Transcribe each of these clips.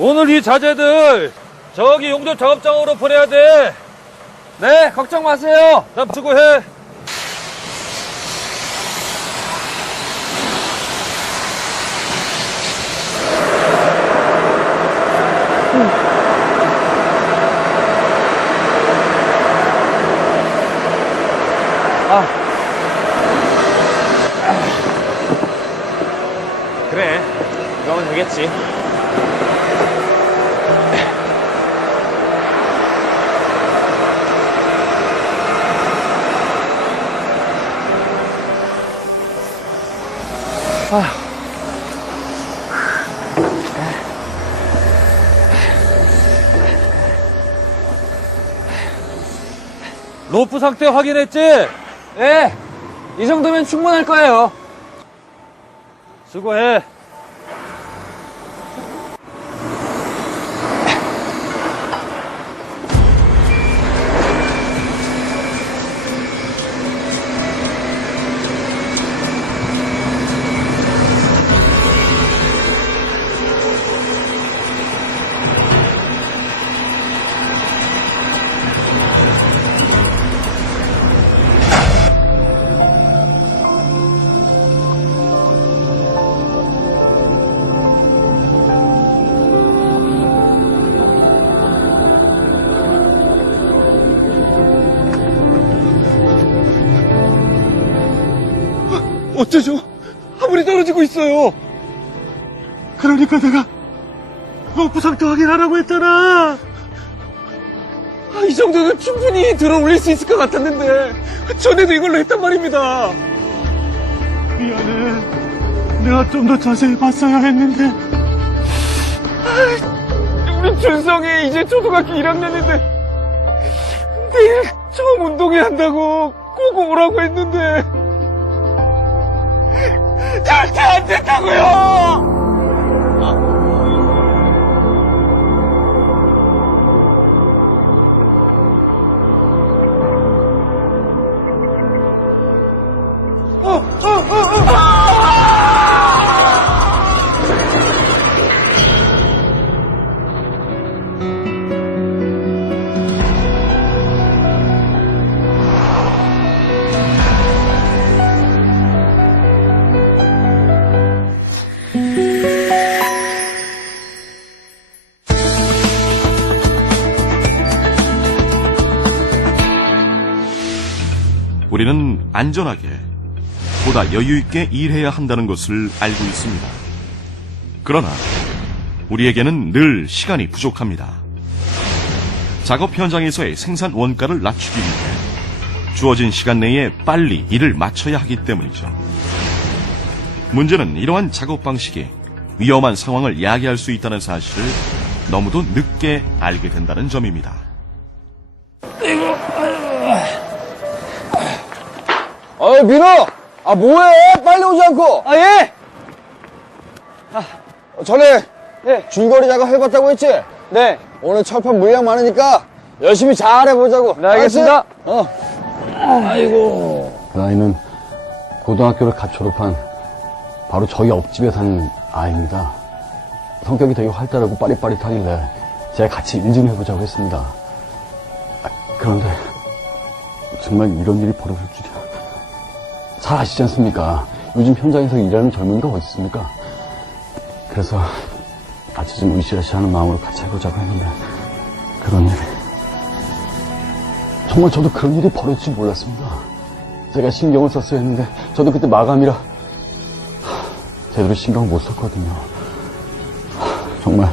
오늘 이 자재들 저기 용접 작업장으로 보내야 돼. 네, 걱정 마세요. 자, 수고해. 그래, 이거면 되겠지. 로프 상태 확인했지? 네, 이 정도면 충분할 거예요. 수고해. 어쩌죠? 화물이 떨어지고 있어요. 그러니까 내가 로프 상태 확인하라고 했잖아. 이 정도는 충분히 들어 올릴 수 있을 것 같았는데 전에도 이걸로 했단 말입니다. 미안해. 내가 좀 더 자세히 봤어야 했는데. 우리 준성이 이제 초등학교 1학년인데 내일 처음 운동회 한다고 꼭 오라고 했는데 절대 안 된다고요! 우리는 안전하게, 보다 여유있게 일해야 한다는 것을 알고 있습니다. 그러나 우리에게는 늘 시간이 부족합니다. 작업 현장에서의 생산 원가를 낮추기 위해 주어진 시간 내에 빨리 일을 마쳐야 하기 때문이죠. 문제는 이러한 작업 방식이 위험한 상황을 야기할 수 있다는 사실을 너무도 늦게 알게 된다는 점입니다. 민호! 뭐해? 빨리 오지 않고! 예! 전에 네. 줄거리 작업 해봤다고 했지? 네. 오늘 철판 물량 많으니까 열심히 잘 해보자고. 네, 알겠습니다. 그 아이는 고등학교를 갓 졸업한 바로 저희 옆집에 사는 아이입니다. 성격이 되게 활달하고 빠릿빠릿하길래 제가 같이 일 좀 해보자고 했습니다. 그런데 정말 이런 일이 벌어질 줄이야. 잘 아시지 않습니까? 요즘 현장에서 일하는 젊은이가 어디 있습니까? 그래서 같이 좀 으쌰으쌰하는 마음으로 같이 해보자고 했는데 그런 일이, 정말 저도 그런 일이 벌어질 줄 몰랐습니다. 제가 신경을 썼어야 했는데 저도 그때 마감이라 제대로 신경 못 썼거든요. 정말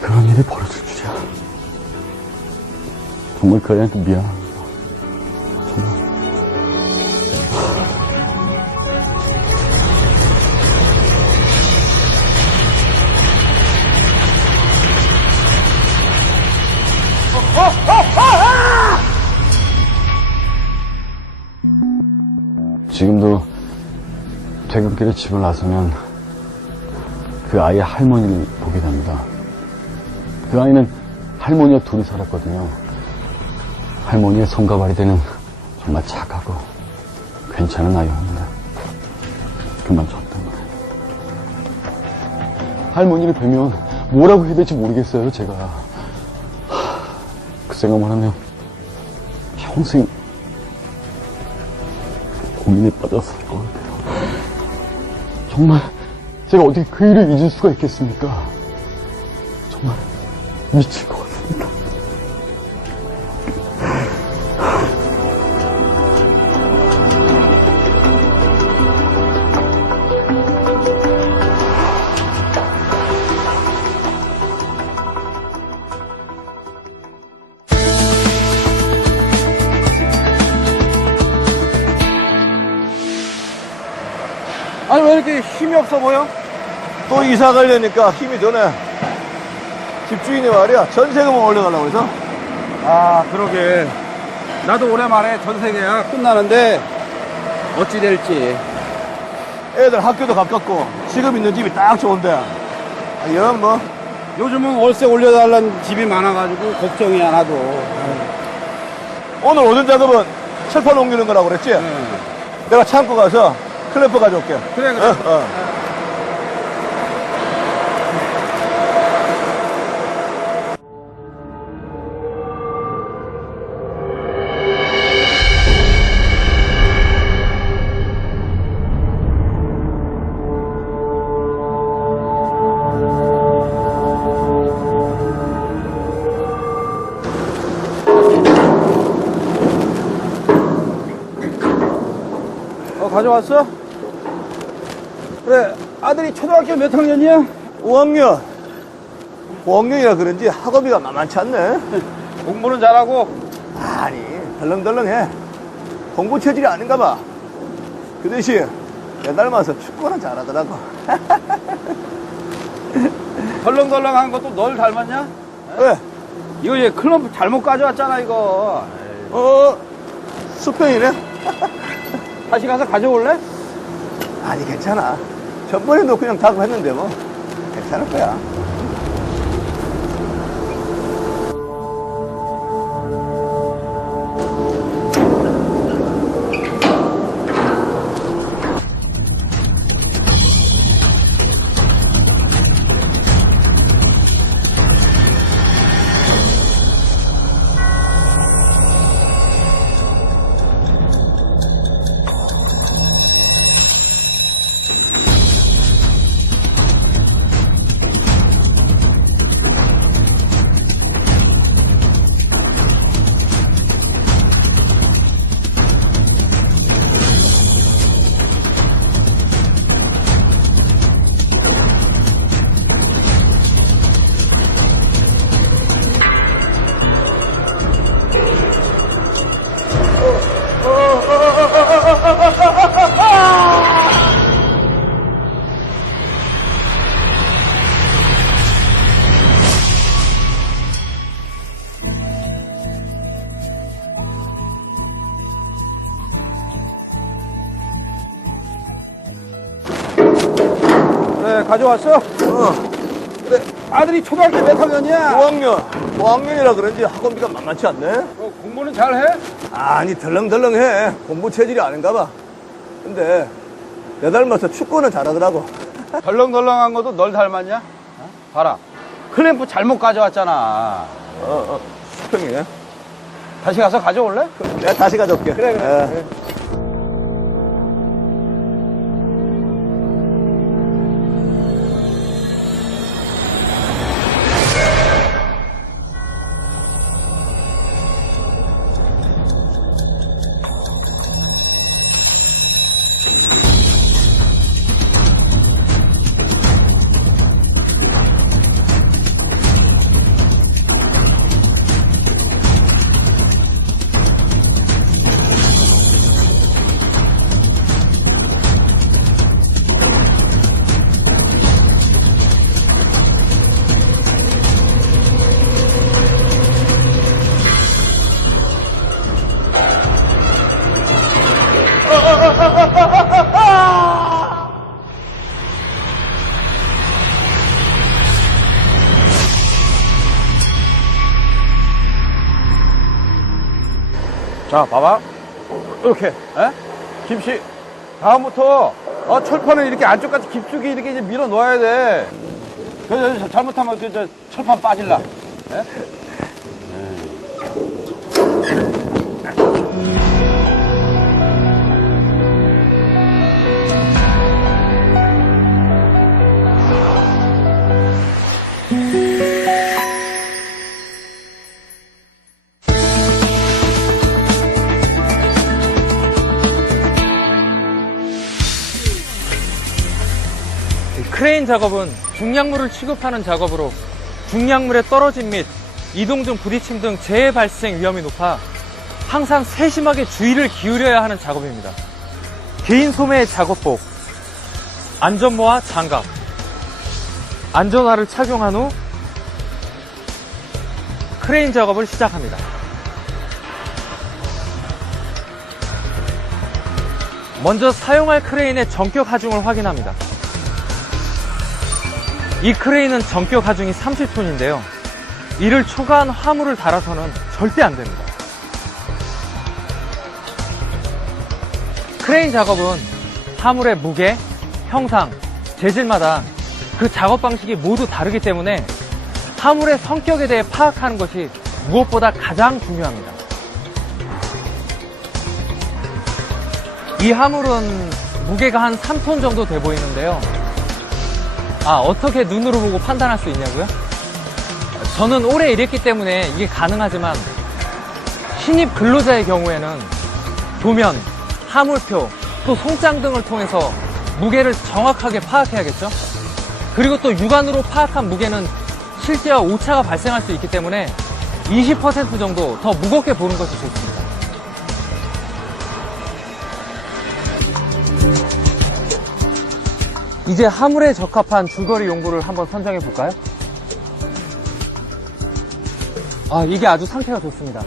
그런 일이 벌어질 줄이야. 정말 그 아이한테 미안합니다. 정말. 지금도 퇴근길에 집을 나서면 그 아이의 할머니를 보게 됩니다. 그 아이는 할머니와 둘이 살았거든요. 할머니의 손가발이 되는 정말 착하고 괜찮은 아이였는데 그만 저 때문에. 할머니를 뵈면 뭐라고 해야 될지 모르겠어요, 제가. 그 생각만 하면 평생 고민에 빠졌을 것 같아요. 정말 제가 어떻게 그 일을 잊을 수가 있겠습니까? 정말 미칠 것 같습니다. 아니, 왜 이렇게 힘이 없어 보여? 또 이사 가려니까 힘이 드네. 집주인이 말이야, 전세금을 올려달라고 해서. 아, 그러게. 나도 오랜만에 전세 계약 끝나는데 어찌 될지. 애들 학교도 가깝고, 지금 있는 집이 딱 좋은데. 아, 영 뭐. 요즘은 월세 올려달라는 집이 많아가지고 걱정이야, 나도. 오늘 오전 작업은 철판 옮기는 거라고 그랬지? 내가 창고 가서 클램프 가져올게. 그래. 가져왔어? 그래, 아들이 초등학교 몇 학년이야? 5학년. 5학년이라 그런지 학업비가 만만치 않네. 공부는 잘하고. 아니, 덜렁덜렁해. 공부 체질이 아닌가 봐. 그 대신 내 닮아서 축구는 잘하더라고. 덜렁덜렁한 것도 널 닮았냐? 왜? 이거 얘 클럽 잘못 가져왔잖아, 이거. 수평이네? 다시 가서 가져올래? 아니, 괜찮아. 전번에도 그냥 다고 했는데 뭐. 괜찮을 거야. 그래, 가져왔어? 그래, 아들이 초등학교 몇 학년이야? 5학년. 5학년이라 그런지 학원비가 만만치 않네. 공부는 잘해? 아니, 덜렁덜렁해. 공부 체질이 아닌가 봐. 근데 내 닮아서 축구는 잘하더라고. 덜렁덜렁한 것도 널 닮았냐? 봐라. 클램프 잘못 가져왔잖아. 수평이네. 다시 가서 가져올래? 내가 다시 가져올게. 그래. 자, 봐봐. 이렇게, 김씨. 다음부터, 철판을 이렇게 안쪽까지 깊숙이 이렇게 이제 밀어 넣어야 돼. 잘못하면 저 철판 빠질라. 크레인 작업은 중량물을 취급하는 작업으로 중량물의 떨어짐 및 이동 중 부딪힘 등 재해 발생 위험이 높아 항상 세심하게 주의를 기울여야 하는 작업입니다. 개인 소매의 작업복, 안전모와 장갑, 안전화를 착용한 후 크레인 작업을 시작합니다. 먼저 사용할 크레인의 전격 하중을 확인합니다. 이 크레인은 전격 하중이 30톤인데요. 이를 초과한 화물을 달아서는 절대 안 됩니다. 크레인 작업은 화물의 무게, 형상, 재질마다 그 작업 방식이 모두 다르기 때문에 화물의 성격에 대해 파악하는 것이 무엇보다 가장 중요합니다. 이 화물은 무게가 한 3톤 정도 돼 보이는데요. 어떻게 눈으로 보고 판단할 수 있냐고요? 저는 오래 일했기 때문에 이게 가능하지만 신입 근로자의 경우에는 도면, 화물표, 또 송장 등을 통해서 무게를 정확하게 파악해야겠죠? 그리고 또 육안으로 파악한 무게는 실제와 오차가 발생할 수 있기 때문에 20% 정도 더 무겁게 보는 것이 좋습니다. 이제 화물에 적합한 줄거리 용구를 한번 선정해 볼까요? 이게 아주 상태가 좋습니다.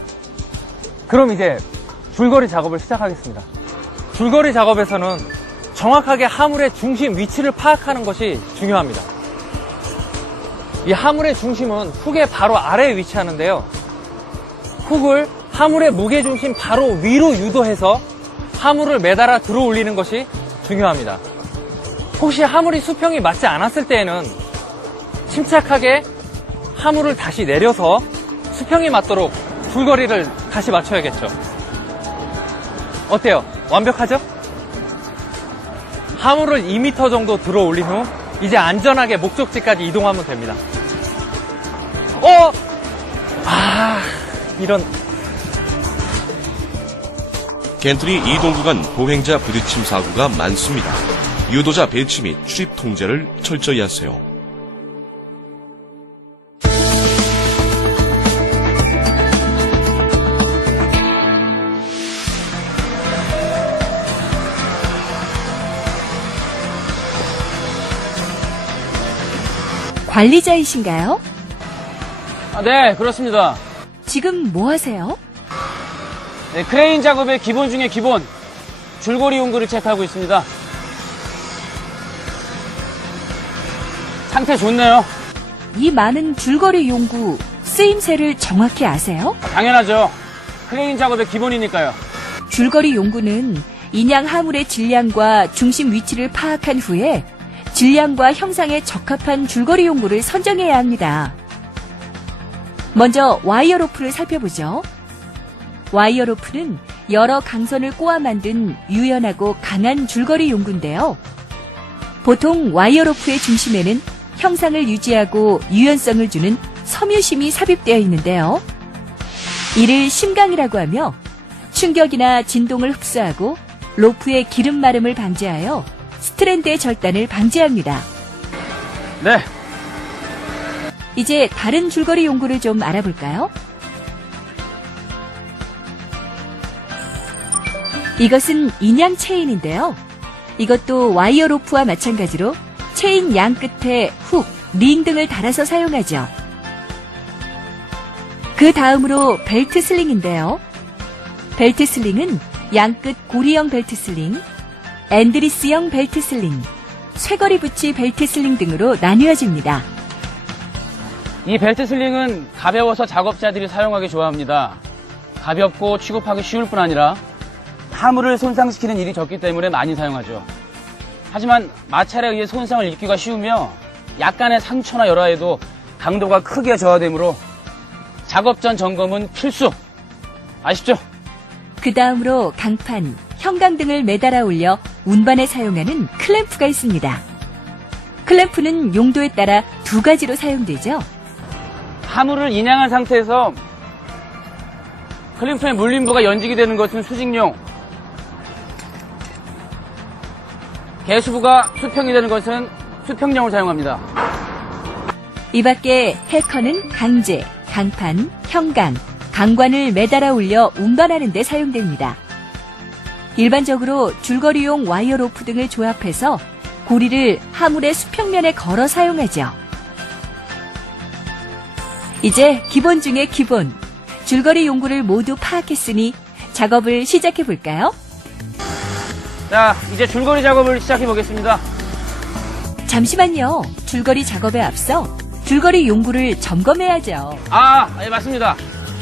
그럼 이제 줄거리 작업을 시작하겠습니다. 줄거리 작업에서는 정확하게 화물의 중심 위치를 파악하는 것이 중요합니다. 이 화물의 중심은 훅의 바로 아래에 위치하는데요. 훅을 화물의 무게중심 바로 위로 유도해서 화물을 매달아 들어 올리는 것이 중요합니다. 혹시 화물이 수평이 맞지 않았을 때에는 침착하게 화물을 다시 내려서 수평이 맞도록 줄거리를 다시 맞춰야겠죠. 어때요? 완벽하죠? 화물을 2m 정도 들어 올린 후 이제 안전하게 목적지까지 이동하면 됩니다. 이런. 겐트리 이동 구간 보행자 부딪힘 사고가 많습니다. 유도자 배치 및 출입 통제를 철저히 하세요. 관리자이신가요? 네, 그렇습니다. 지금 뭐 하세요? 네, 크레인 작업의 기본 중에 기본, 줄거리 용구를 체크하고 있습니다. 상태 좋네요. 이 많은 줄거리 용구 쓰임새를 정확히 아세요? 당연하죠. 크레인 작업의 기본이니까요. 줄거리 용구는 인양 화물의 질량과 중심 위치를 파악한 후에 질량과 형상에 적합한 줄거리 용구를 선정해야 합니다. 먼저 와이어 로프를 살펴보죠. 와이어 로프는 여러 강선을 꼬아 만든 유연하고 강한 줄거리 용구인데요. 보통 와이어 로프의 중심에는 형상을 유지하고 유연성을 주는 섬유심이 삽입되어 있는데요. 이를 심강이라고 하며 충격이나 진동을 흡수하고 로프의 기름 마름을 방지하여 스트랜드의 절단을 방지합니다. 네. 이제 다른 줄거리 용구를 좀 알아볼까요? 이것은 인양 체인인데요. 이것도 와이어 로프와 마찬가지로 체인 양 끝에 훅, 링 등을 달아서 사용하죠. 그 다음으로 벨트 슬링인데요. 벨트 슬링은 양끝 고리형 벨트 슬링, 앤드리스형 벨트 슬링, 쇠거리 붙이 벨트 슬링 등으로 나뉘어집니다. 이 벨트 슬링은 가벼워서 작업자들이 사용하기 좋아합니다. 가볍고 취급하기 쉬울 뿐 아니라 화물을 손상시키는 일이 적기 때문에 많이 사용하죠. 하지만 마찰에 의해 손상을 입기가 쉬우며 약간의 상처나 열화에도 강도가 크게 저하되므로 작업 전 점검은 필수. 아시죠? 그 다음으로 강판, 형강 등을 매달아 올려 운반에 사용하는 클램프가 있습니다. 클램프는 용도에 따라 두 가지로 사용되죠. 화물을 인양한 상태에서 클램프의 물림부가 연직이 되는 것은 수직용, 개수부가 수평이 되는 것은 수평용을 사용합니다. 이 밖에 해커는 강제, 강판, 형강, 강관을 매달아 올려 운반하는 데 사용됩니다. 일반적으로 줄거리용 와이어 로프 등을 조합해서 고리를 화물의 수평면에 걸어 사용하죠. 이제 기본 중에 기본, 줄거리 용구를 모두 파악했으니 작업을 시작해 볼까요? 자, 이제 줄거리 작업을 시작해 보겠습니다. 잠시만요. 줄거리 작업에 앞서 줄거리 용구를 점검해야죠. 예, 맞습니다.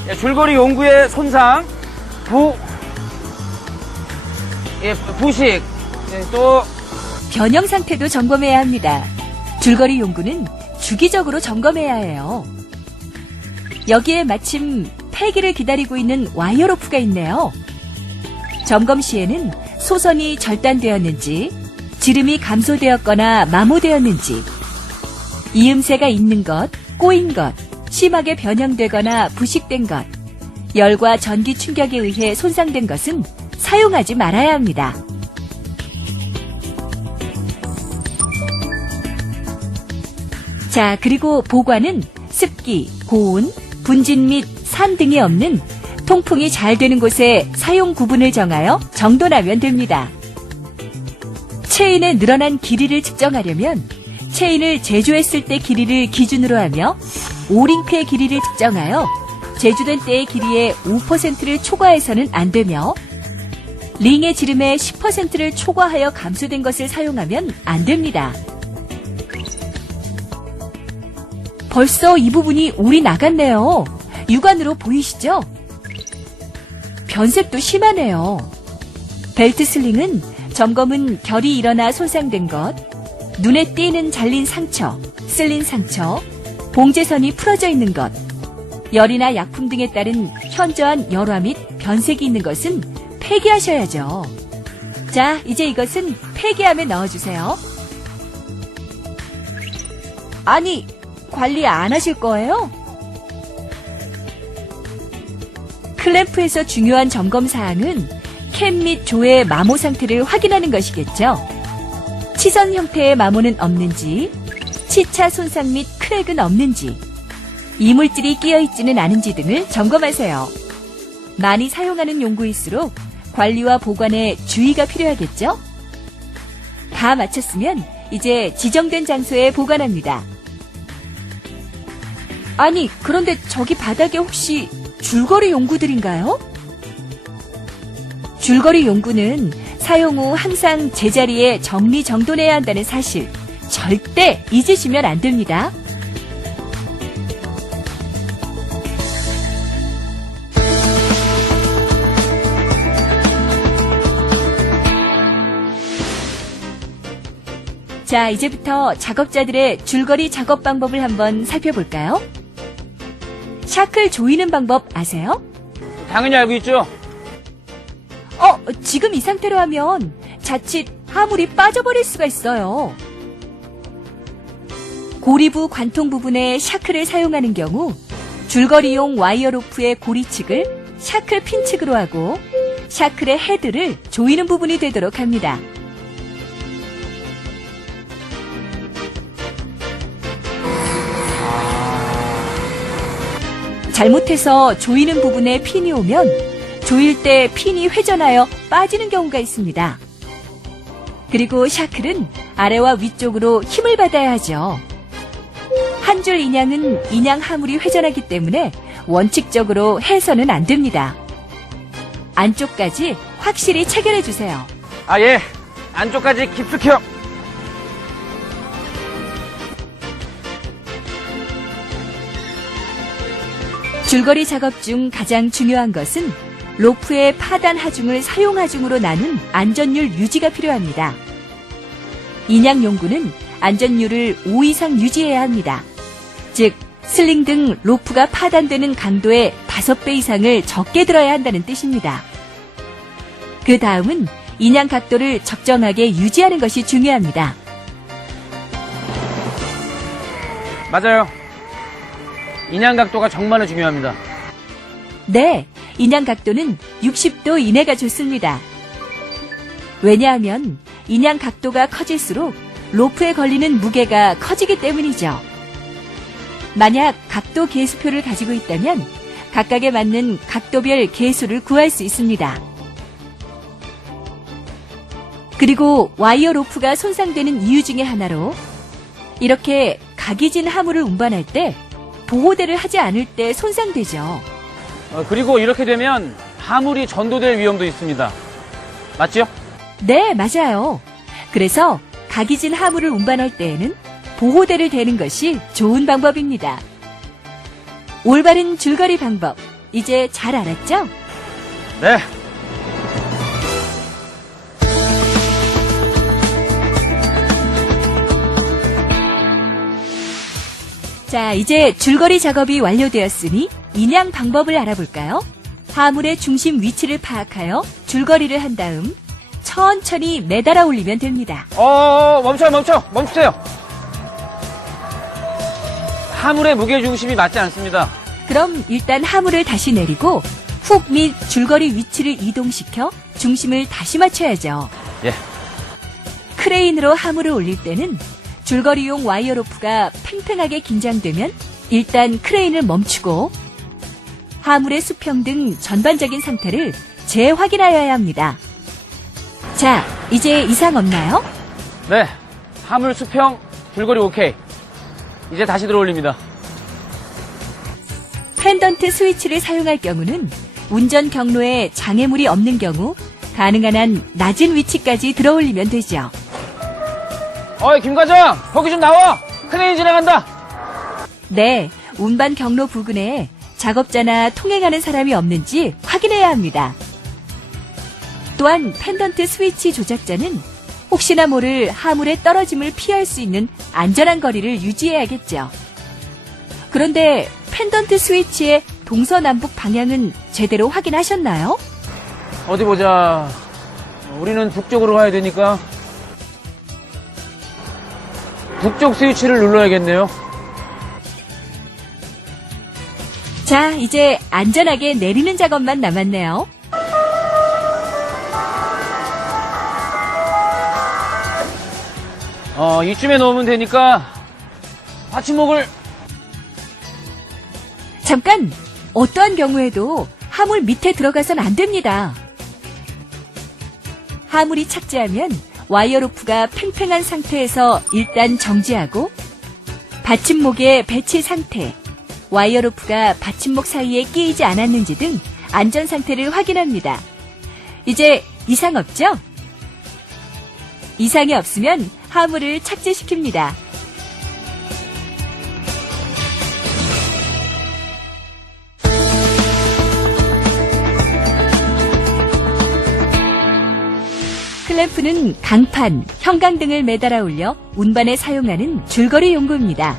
예, 줄거리 용구의 손상, 부식, 예, 또 변형 상태도 점검해야 합니다. 줄거리 용구는 주기적으로 점검해야 해요. 여기에 마침 폐기를 기다리고 있는 와이어 로프가 있네요. 점검 시에는 소선이 절단되었는지, 지름이 감소되었거나 마모되었는지, 이음새가 있는 것, 꼬인 것, 심하게 변형되거나 부식된 것, 열과 전기 충격에 의해 손상된 것은 사용하지 말아야 합니다. 자, 그리고 보관은 습기, 고온, 분진 및 산 등이 없는 통풍이 잘 되는 곳에 사용 구분을 정하여 정돈하면 됩니다. 체인의 늘어난 길이를 측정하려면 체인을 제조했을 때 길이를 기준으로 하며 오링패의 길이를 측정하여 제조된 때의 길이의 5%를 초과해서는 안 되며 링의 지름의 10%를 초과하여 감소된 것을 사용하면 안 됩니다. 벌써 이 부분이 울이 나갔네요. 육안으로 보이시죠? 변색도 심하네요. 벨트 슬링은 점검은 결이 일어나 손상된 것, 눈에 띄는 잘린 상처, 쓸린 상처, 봉제선이 풀어져 있는 것, 열이나 약품 등에 따른 현저한 열화 및 변색이 있는 것은 폐기하셔야죠. 자, 이제 이것은 폐기함에 넣어주세요. 아니, 관리 안 하실 거예요? 클램프에서 중요한 점검 사항은 캡 및 조의 마모 상태를 확인하는 것이겠죠. 치선 형태의 마모는 없는지, 치차 손상 및 크랙은 없는지, 이물질이 끼어 있지는 않은지 등을 점검하세요. 많이 사용하는 용구일수록 관리와 보관에 주의가 필요하겠죠? 다 마쳤으면 이제 지정된 장소에 보관합니다. 아니, 그런데 저기 바닥에 혹시 줄거리 용구들인가요? 줄거리 용구는 사용 후 항상 제자리에 정리정돈해야 한다는 사실 절대 잊으시면 안 됩니다. 자, 이제부터 작업자들의 줄거리 작업 방법을 한번 살펴볼까요? 샤클 조이는 방법 아세요? 당연히 알고 있죠? 지금 이 상태로 하면 자칫 화물이 빠져버릴 수가 있어요. 고리부 관통 부분에 샤클을 사용하는 경우 줄거리용 와이어 로프의 고리측을 샤클 핀측으로 하고 샤클의 헤드를 조이는 부분이 되도록 합니다. 잘못해서 조이는 부분에 핀이 오면 조일 때 핀이 회전하여 빠지는 경우가 있습니다. 그리고 샤클은 아래와 위쪽으로 힘을 받아야 하죠. 한 줄 인양은 인양 하물이 회전하기 때문에 원칙적으로 해서는 안 됩니다. 안쪽까지 확실히 체결해 주세요. 예. 안쪽까지 깊숙이요. 줄거리 작업 중 가장 중요한 것은 로프의 파단 하중을 사용 하중으로 나눈 안전율 유지가 필요합니다. 인양 용구는 안전율을 5 이상 유지해야 합니다. 즉, 슬링 등 로프가 파단되는 강도의 5배 이상을 적게 들어야 한다는 뜻입니다. 그 다음은 인양 각도를 적정하게 유지하는 것이 중요합니다. 맞아요. 인양 각도가 정말로 중요합니다. 네, 인양 각도는 60도 이내가 좋습니다. 왜냐하면 인양 각도가 커질수록 로프에 걸리는 무게가 커지기 때문이죠. 만약 각도 계수표를 가지고 있다면 각각에 맞는 각도별 계수를 구할 수 있습니다. 그리고 와이어 로프가 손상되는 이유 중에 하나로 이렇게 각이 진 하물을 운반할 때 보호대를 하지 않을 때 손상되죠. 그리고 이렇게 되면 하물이 전도될 위험도 있습니다. 맞죠? 네, 맞아요. 그래서 각이 진 하물을 운반할 때에는 보호대를 대는 것이 좋은 방법입니다. 올바른 줄거리 방법, 이제 잘 알았죠? 네. 자, 이제 줄거리 작업이 완료되었으니 인양 방법을 알아볼까요? 하물의 중심 위치를 파악하여 줄거리를 한 다음 천천히 매달아 올리면 됩니다. 멈추세요. 하물의 무게중심이 맞지 않습니다. 그럼 일단 하물을 다시 내리고 훅 및 줄거리 위치를 이동시켜 중심을 다시 맞춰야죠. 예. 크레인으로 하물을 올릴 때는 줄거리용 와이어 로프가 팽팽하게 긴장되면 일단 크레인을 멈추고 하물의 수평 등 전반적인 상태를 재확인하여야 합니다. 자, 이제 이상 없나요? 네. 하물 수평, 줄거리 오케이. 이제 다시 들어 올립니다. 펜던트 스위치를 사용할 경우는 운전 경로에 장애물이 없는 경우 가능한 한 낮은 위치까지 들어 올리면 되죠. 어이, 김 과장! 거기 좀 나와! 크레인 지나간다! 네, 운반 경로 부근에 작업자나 통행하는 사람이 없는지 확인해야 합니다. 또한 펜던트 스위치 조작자는 혹시나 모를 하물의 떨어짐을 피할 수 있는 안전한 거리를 유지해야겠죠. 그런데 펜던트 스위치의 동서남북 방향은 제대로 확인하셨나요? 어디 보자. 우리는 북쪽으로 가야 되니까 북쪽 스위치를 눌러야겠네요. 자, 이제 안전하게 내리는 작업만 남았네요. 이쯤에 놓으면 되니까 받침목을. 잠깐! 어떠한 경우에도 하물 밑에 들어가선 안 됩니다. 하물이 착지하면 와이어 로프가 팽팽한 상태에서 일단 정지하고 받침목의 배치 상태, 와이어 로프가 받침목 사이에 끼이지 않았는지 등 안전 상태를 확인합니다. 이제 이상 없죠? 이상이 없으면 하물을 착지시킵니다. 클램프는 강판, 형강 등을 매달아 올려 운반에 사용하는 줄거리 용구입니다.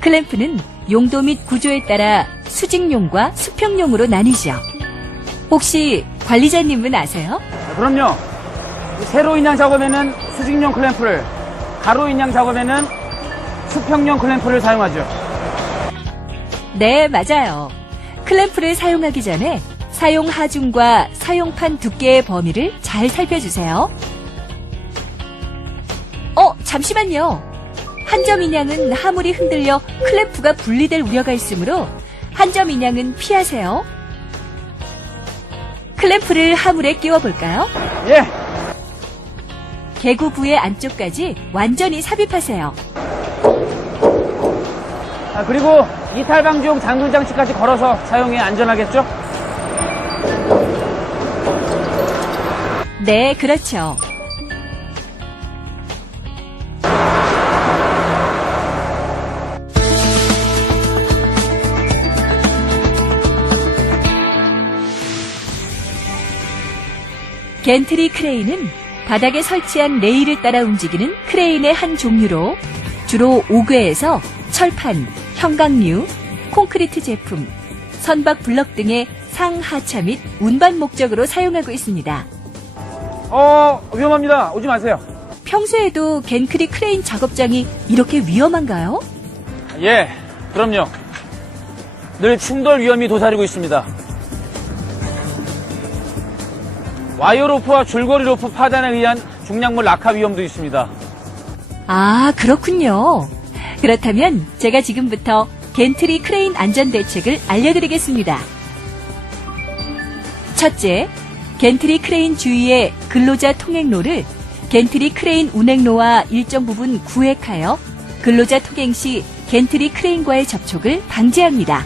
클램프는 용도 및 구조에 따라 수직용과 수평용으로 나뉘죠. 혹시 관리자님은 아세요? 그럼요. 세로 인양 작업에는 수직용 클램프를, 가로 인양 작업에는 수평용 클램프를 사용하죠. 네, 맞아요. 클램프를 사용하기 전에 사용 하중과 사용판 두께의 범위를 잘 살펴주세요. 잠시만요. 한 점 인양은 하물이 흔들려 클램프가 분리될 우려가 있으므로 한 점 인양은 피하세요. 클램프를 하물에 끼워볼까요? 예. 개구 부의 안쪽까지 완전히 삽입하세요. 그리고 이탈 방지용 장군 장치까지 걸어서 사용해 안전하겠죠? 네, 그렇죠. 겐트리 크레인은 바닥에 설치한 레일을 따라 움직이는 크레인의 한 종류로 주로 5궤에서 철판, 형광류, 콘크리트 제품, 선박 블럭 등의 상하차 및 운반 목적으로 사용하고 있습니다. 위험합니다. 오지 마세요. 평소에도 겐크리 크레인 작업장이 이렇게 위험한가요? 예, 그럼요. 늘 충돌 위험이 도사리고 있습니다. 와이어 로프와 줄거리 로프 파단에 의한 중량물 낙하 위험도 있습니다. 아, 그렇군요. 그렇다면 제가 지금부터 겐트리 크레인 안전 대책을 알려드리겠습니다. 첫째, 겐트리 크레인 주위의 근로자 통행로를 겐트리 크레인 운행로와 일정 부분 구획하여 근로자 통행 시 겐트리 크레인과의 접촉을 방지합니다.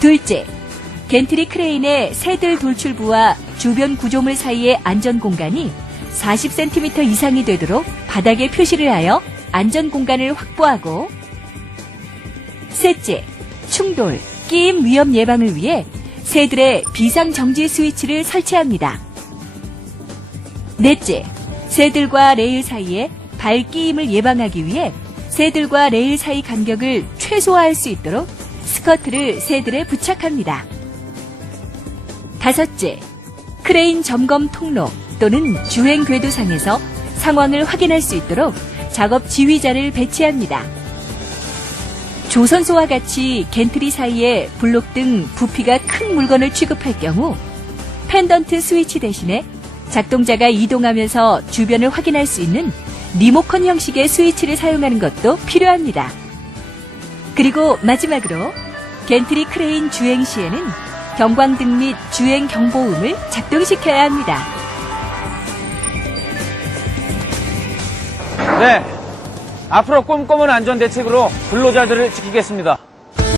둘째, 겐트리 크레인의 새들 돌출부와 주변 구조물 사이의 안전 공간이 40cm 이상이 되도록 바닥에 표시를 하여 안전 공간을 확보하고, 셋째, 충돌, 끼임 위험 예방을 위해 새들의 비상 정지 스위치를 설치합니다. 넷째, 새들과 레일 사이에 발끼임을 예방하기 위해 새들과 레일 사이 간격을 최소화할 수 있도록 스커트를 새들에 부착합니다. 다섯째, 크레인 점검 통로 또는 주행 궤도상에서 상황을 확인할 수 있도록 작업 지휘자를 배치합니다. 조선소와 같이 겐트리 사이에 블록 등 부피가 큰 물건을 취급할 경우 펜던트 스위치 대신에 작동자가 이동하면서 주변을 확인할 수 있는 리모컨 형식의 스위치를 사용하는 것도 필요합니다. 그리고 마지막으로 겐트리 크레인 주행 시에는 경광등 및 주행 경보음을 작동시켜야 합니다. 네, 앞으로 꼼꼼한 안전 대책으로 근로자들을 지키겠습니다.